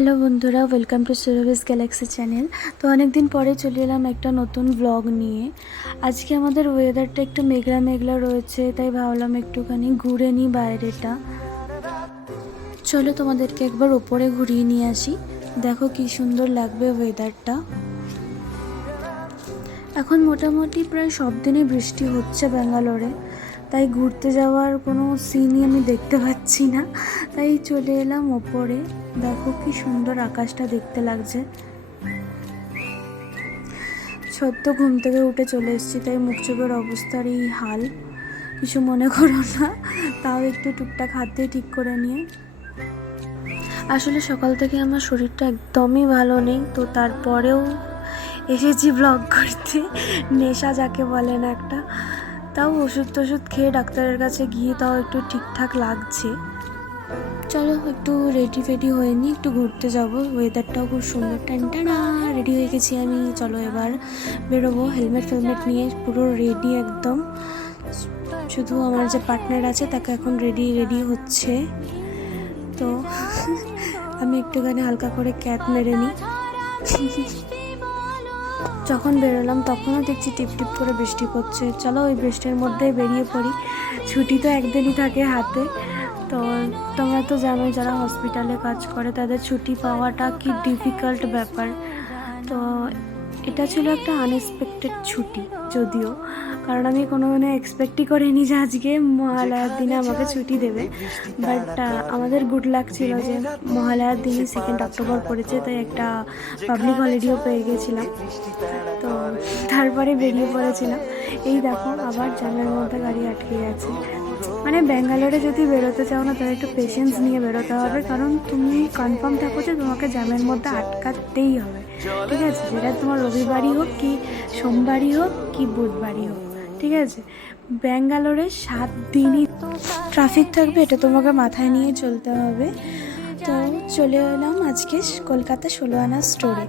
Hello বন্ধুরা, welcome to Surabhi's Galaxy channel. তো অনেক দিন পরে চলে এলাম একটা নতুন ব্লগ নিয়ে। আজকে আমাদের ওয়েদারটা একটু মেঘলা মেঘলা রয়েছে, তাই ভাবলাম একটুখানি ঘুরে নিই বাইরেটা। চলো তোমাদেরকে একবার ওপরে ঘুরিয়ে নিয়ে আসি, দেখো কি সুন্দর লাগবে ওয়েদারটা। এখন মোটামুটি প্রায় সব দিনই বৃষ্টি হচ্ছে ব্যাঙ্গালোরে, তাই ঘুরতে যাওয়ার কোনো সিনই আমি দেখতে পাচ্ছি না, তাই চলে এলাম ওপরে। দেখো কি সুন্দর আকাশটা দেখতে লাগছে। সদ্য ঘুম থেকে উঠে চলে এসেছি, তাই মুখ চোখের অবস্থার এই হাল, কিছু মনে করো না। তাও একটু টুকটাক হাত দিয়ে ঠিক করে নিয়ে। আসলে সকাল থেকে আমার শরীরটা একদমই ভালো নেই, তো তারপরেও এসেছি ব্লগ করতে। নেশা যাকে বলে না একটা, তাও ওষুধ টষুধ খেয়ে ডাক্তারের কাছে গিয়ে তাও একটু ঠিকঠাক লাগছে। চলো একটু রেডি ফেডি হয়ে নিই, একটু ঘুরতে যাব। ওয়েদারটাও খুব সুন্দর, টানটানা রেডি হয়ে গেছি আমি। চলো এবার বেরোবো, হেলমেট ফেলমেট নিয়ে পুরো রেডি একদম। শুধু আমার যে পার্টনার আছে তাকে এখন রেডি হচ্ছে, তো আমি একটুখানি হালকা করে ক্যাপ মেরে নিই। যখন বেরোলাম তখনও দেখছি টিপ টিপ করে বৃষ্টি পড়ছে। চলো ওই বৃষ্টির মধ্যেই বেরিয়ে পড়ি, ছুটি তো একদিনই থাকে হাতে। তো তোমরা তো জানোই, যারা হসপিটালে কাজ করে তাদের ছুটি পাওয়াটা কি ডিফিকাল্ট ব্যাপার। তো এটা ছিল একটা আনএক্সপেক্টেড ছুটি, যদিও কারণ আমি কোনোদিনও এক্সপেক্টই করিনি যে আজকে মহালয়ার দিনে আমাকে ছুটি দেবে। বাট আমাদের গুড লাক ছিল যে মহালয়ার দিনই 2 অক্টোবর পড়েছে, তাই একটা পাবলিক হলিডেও পেয়ে গেছিলাম। তো তারপরে বেরিয়ে পড়েছিলাম। এই দেখো আবার জ্যামের মধ্যে গাড়ি আটকে গেছে। মানে ব্যাঙ্গালোরে যদি বেরোতে চাও না, তাহলে একটু পেশেন্স নিয়ে বেরোতে হবে, কারণ তুমি কনফার্ম থাকো যে তোমাকে জ্যামের মধ্যে আটকাতেই হবে, ঠিক আছে? যেটা তোমার রবিবারই হোক কি সোমবারই হোক কি বুধবারই হোক, ঠিক আছে? ব্যাঙ্গালোরে 7 দিনই ট্রাফিক থাকবে, এটা তোমাকে মাথায় নিয়ে চলতে হবে। তো চলে এলাম আজকে কলকাতা 16 আনা স্টোরে।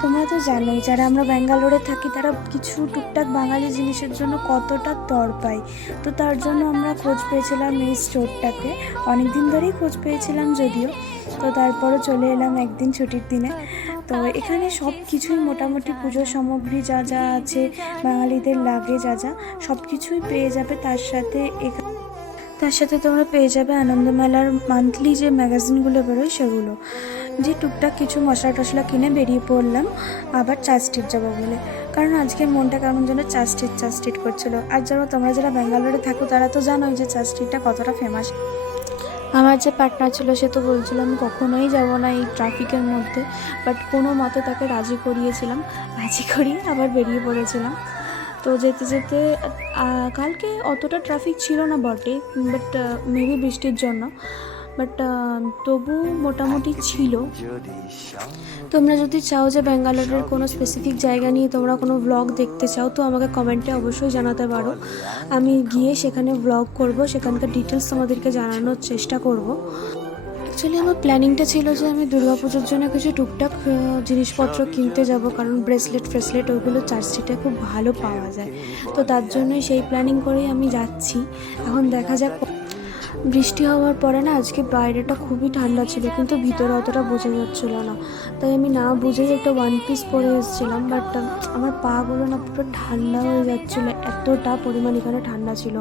তোমরা তো জানোই, যারা আমরা ব্যাঙ্গালোরে থাকি তারা কিছু টুকটাক বাঙালি জিনিসের জন্য কতটা তড়পাই। তো তার জন্য আমরা খোঁজ পেয়েছিলাম এই স্টোরটাতে, অনেক দিন ধরেই খোঁজ পেয়েছিলাম যদিও। তো তারপরে চলে এলাম একদিন ছুটির দিনে। তো এখানে সব কিছুই মোটামুটি পুজোর সামগ্রী যা যা আছে, বাঙালিদের লাগে যা যা, সব কিছুই পেয়ে যাবে। তার সাথে তোমরা পেয়ে যাবে আনন্দমেলার মান্থলি যে ম্যাগাজিনগুলো বেরোয় সেগুলো। যে টুকটাক কিছু মশলা টশলা কিনে বেরিয়ে পড়লাম আবার চার্চ স্ট্রিট যাবো বলে, কারণ আজকে মনটা কেমন যেন চার্চ স্ট্রিট করছিল। আর তোমরা যারা ব্যাঙ্গালোরে থাকো তারা তো জানোই যে চার্চ স্ট্রিটটা কতটা ফেমাস। আমার যে পার্টনার ছিল সে তো বলছিল আমি কখনোই যাব না এই ট্রাফিকের মধ্যে, বাট কোনো মতে তাকে রাজি করিয়ে আবার বেরিয়ে পড়েছিলাম। তো যেতে যেতে কালকে অতটা ট্রাফিক ছিল না বটে, বাট মেবি বৃষ্টির জন্য, বাট তবু মোটামুটি ছিল। তোমরা যদি চাও যে ব্যাঙ্গালোরের কোনো স্পেসিফিক জায়গা নিয়ে তোমরা কোনো ব্লগ দেখতে চাও, তো আমাকে কমেন্টে অবশ্যই জানাতে পারো। আমি গিয়ে সেখানে ব্লগ করব, সেখানকার ডিটেলস তোমাদেরকে জানানোর চেষ্টা করব। অ্যাকচুয়ালি আমার প্ল্যানিংটা ছিল যে আমি দুর্গাপুজোর জন্য কিছু টুকটাক জিনিসপত্র কিনতে যাব, কারণ ব্রেসলেট ওইগুলো চার্চ স্ট্রিটে খুব ভালো পাওয়া যায়। তো তার জন্যই সেই প্ল্যানিং করেই আমি যাচ্ছি। এখন দেখা যাক। বৃষ্টি হওয়ার পরে না আজকে বাইরেটা খুবই ঠান্ডা ছিল, কিন্তু ভিতরে অতটা বোঝা যাচ্ছিল না, তাই আমি না বুঝেই একটা 1 পিস পরে এসেছিলাম। বাট আমার পাগুলো না পুরো ঠান্ডা হয়ে যাচ্ছিলো, এতটা পরিমাণ এখানে ঠান্ডা ছিল।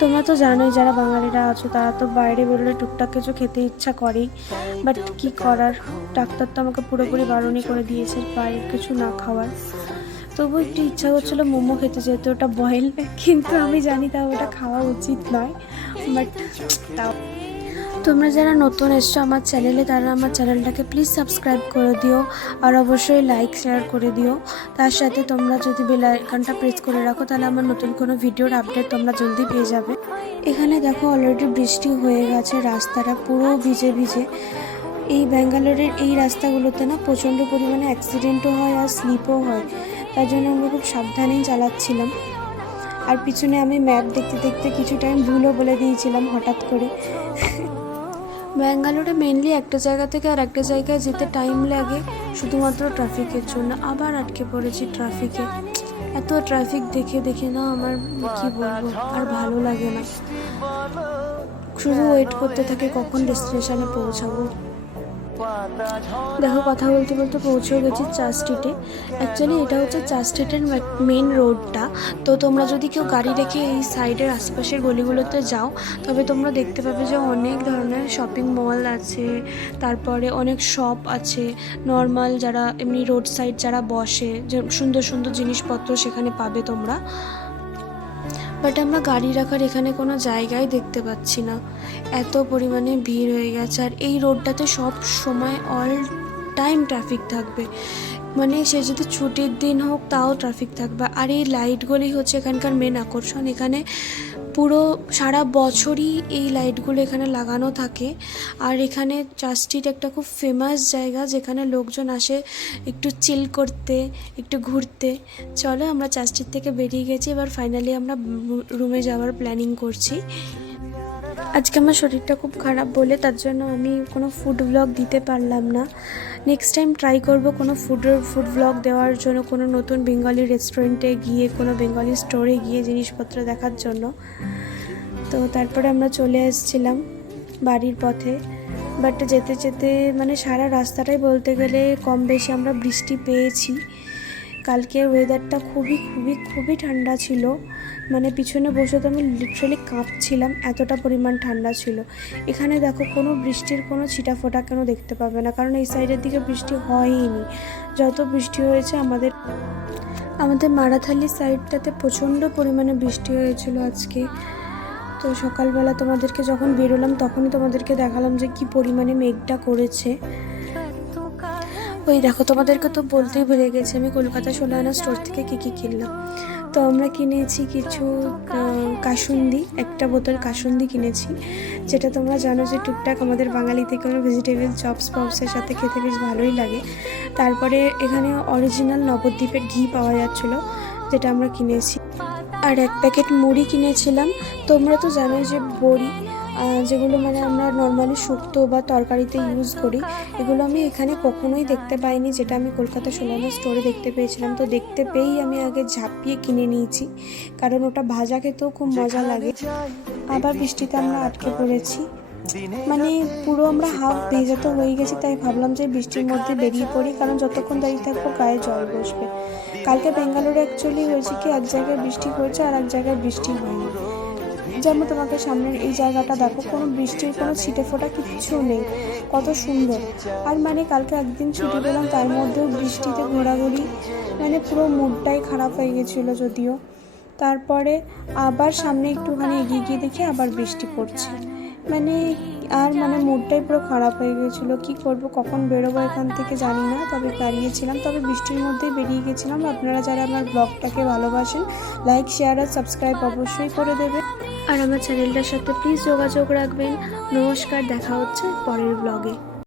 তোমরা তো জানোই, যারা বাঙালিরা আছো তারা তো বাইরে বেরোলে টুকটাক কিছু খেতে ইচ্ছা করেই, বাট কি করার, ডাক্তার তো আমাকে পুরোপুরি বারণই করে দিয়েছে বাইরের কিছু না খাওয়ার। তবু একটু ইচ্ছা করছিল মোমো খেতে, যেহেতু ওটা বয়েল, কিন্তু আমি জানি তাও ওটা খাওয়া উচিত নয়, বাট তাও। তোমরা যারা নতুন এসছো আমার চ্যানেলে, তারা আমার চ্যানেলটাকে প্লিজ সাবস্ক্রাইব করে দিও, আর অবশ্যই লাইক শেয়ার করে দিও। তার সাথে তোমরা যদি বেল আইকনটা প্রেস করে রাখো, তাহলে আমার নতুন কোনো ভিডিওর আপডেট তোমরা জলদি পেয়ে যাবে। এখানে দেখো অলরেডি বৃষ্টি হয়ে গেছে, রাস্তাটা পুরো ভিজে। এই ব্যাঙ্গালোরের এই রাস্তাগুলোতে না প্রচণ্ড পরিমাণে অ্যাক্সিডেন্টও হয় আর স্লিপও হয়, তার জন্য আমরা খুব সাবধানেই চালাচ্ছিলাম। আর পিছনে আমি ম্যাপ দেখতে দেখতে কিছু টাইম ভুলও বলে দিয়েছিলাম হঠাৎ করে। ব্যাঙ্গালোরে মেনলি একটা জায়গা থেকে আর একটা জায়গায় যেতে টাইম লাগে শুধুমাত্র ট্রাফিকের জন্য। আবার আটকে পড়েছি ট্রাফিকে। এত ট্রাফিক দেখে না আমার কি বলবো, আর ভালো লাগে না। শুধু ওয়েট করতে থাকি কখন ডেস্টিনেশনে পৌঁছাবো। দেখো কথা বলতে বলতে পৌঁছেও গেছি চার্চ স্ট্রিটে। অ্যাকচুয়ালি এটা হচ্ছে চার্চ স্ট্রিটের মেন রোডটা। তো তোমরা যদি কেউ গাড়ি রেখে এই সাইডের আশেপাশের গলিগুলোতে যাও তবে তোমরা দেখতে পাবে যে অনেক ধরনের শপিং মল আছে, তারপরে অনেক শপ আছে, নর্মাল যারা এমনি রোড সাইড যারা বসে, যে সুন্দর সুন্দর জিনিসপত্র সেখানে পাবে তোমরা। বাট আমরা গাড়ি রাখার এখানে কোনো জায়গায় দেখতে পাচ্ছি না, এত পরিমাণে ভিড় হয়ে গেছে। আর এই রোডটাতে সব সময় অল টাইম ট্রাফিক থাকবে, মানে সে যদি ছুটির দিন হোক তাও ট্রাফিক থাকবে। আর এই লাইটগুলোই হচ্ছে এখানকার মেন আকর্ষণ। এখানে পুরো সারা বছরই এই লাইটগুলো এখানে লাগানো থাকে। আর এখানে চার্চ স্ট্রিট একটা খুব ফেমাস জায়গা যেখানে লোকজন আসে একটু চিল করতে, একটু ঘুরতে। চলো আমরা চার্চ স্ট্রিট থেকে বেরিয়ে গেছি, এবার ফাইনালি আমরা রুমে যাওয়ার প্ল্যানিং করছি। আজকে আমার শরীরটা খুব খারাপ বলে তার জন্য আমি কোনো ফুড ব্লগ দিতে পারলাম না। নেক্সট টাইম ট্রাই করব কোনো ফুড ব্লগ দেওয়ার জন্য, কোনো নতুন বেঙ্গলি রেস্টুরেন্টে গিয়ে, কোনো বেঙ্গলি স্টোরে গিয়ে জিনিসপত্র দেখার জন্য। তো তারপরে আমরা চলে এসেছিলাম বাড়ির পথে। বাট যেতে যেতে মানে সারা রাস্তাটাই বলতে গেলে কম বেশি আমরা বৃষ্টি পেয়েছি। কালকের ওয়েদারটা খুবই খুবই খুবই ঠান্ডা ছিল, মানে পিছনে বসে তো আমি লিটারালি কাঁপছিলাম, এতটা পরিমাণ ঠান্ডা ছিল। এখানে দেখো কোনো বৃষ্টির কোনো ছিটাফোঁটা কেন দেখতে পাবে না, কারণ এই সাইডের দিকে বৃষ্টি হয়ইনি। যত বৃষ্টি হয়েছে আমাদের মারাথালি সাইডটাতে প্রচণ্ড পরিমাণে বৃষ্টি হয়েছিল আজকে। তো সকালবেলা তোমাদেরকে যখন বেরোলাম তখনই তোমাদেরকে দেখালাম যে কি পরিমাণে মেঘটা করেছে। ওই দেখো, তোমাদেরকে তো বলতেই ভুলে গেছি আমি কলকাতা 16 আনা স্টোর থেকে কী কিনলাম। তো আমরা কিনেছি কিছু কাসুন্দি, একটা বোতল কাসুন্দি কিনেছি, যেটা তোমরা জানো যে টুকটাক আমাদের বাঙালিতে কোনো ভেজিটেবল চপসের সাথে খেতে বেশ ভালোই লাগে। তারপরে এখানে অরিজিনাল নবদ্বীপের ঘি পাওয়া যাচ্ছিলো, যেটা আমরা কিনেছি। আর এক প্যাকেট মুড়ি কিনেছিলাম। তোমরা তো জানোই যে বড়ি, যেগুলো মানে আমরা নর্মালি শুক্তো বা তরকারিতে ইউজ করি, এগুলো আমি এখানে কখনোই দেখতে পাইনি, যেটা আমি কলকাতা 16 আনা স্টোরে দেখতে পেয়েছিলাম। তো দেখতে পেয়েই আমি আগে ঝাঁপিয়ে কিনে নিয়েছি, কারণ ওটা ভাজা খেতেও খুব মজা লাগে। আবার বৃষ্টিতে আমরা আটকে পড়েছি, মানে পুরো আমরা হাফ ভেজা তো হয়ে গেছি, তাই ভাবলাম যে বৃষ্টির মধ্যে বেরিয়ে পড়ি, কারণ যতক্ষণ দাঁড়িয়ে থাকবো গায়ে জল বসবে। কালকে বেঙ্গালুরু অ্যাকচুয়ালি হয়েছে কি, এক জায়গায় বৃষ্টি হয়েছে আর এক জায়গায় বৃষ্টি হয়নি। যেমন তোমাকে সামনের এই জায়গাটা দেখো, কোনো বৃষ্টির কোনো ছিটে ফোটা কিচ্ছু নেই, কত সুন্দর। আর মানে কালকে একদিন ছুটি পেলাম, তার মধ্যেও বৃষ্টিতে ঘোরাঘুরি, মানে পুরো মুডটাই খারাপ হয়ে গেছিলো যদিও। তারপরে আবার সামনে একটুখানি এগিয়ে গিয়ে দেখি আবার বৃষ্টি পড়ছে, মানে আর মানে মুডটাই পুরো খারাপ হয়ে গেছিলো। কী করবো, কখন বেরোবো এখান থেকে জানি না, তবে দাঁড়িয়েছিলাম, তবে বৃষ্টির মধ্যেই বেরিয়ে গেছিলাম। আপনারা যারা আমার ব্লগটাকে ভালোবাসেন, লাইক শেয়ার আর সাবস্ক্রাইব অবশ্যই করে দেবে, আর আমার চ্যানেলটার সাথে প্লিজ যোগাযোগ রাখবেন। নমস্কার, দেখা হচ্ছে পরের ব্লগে।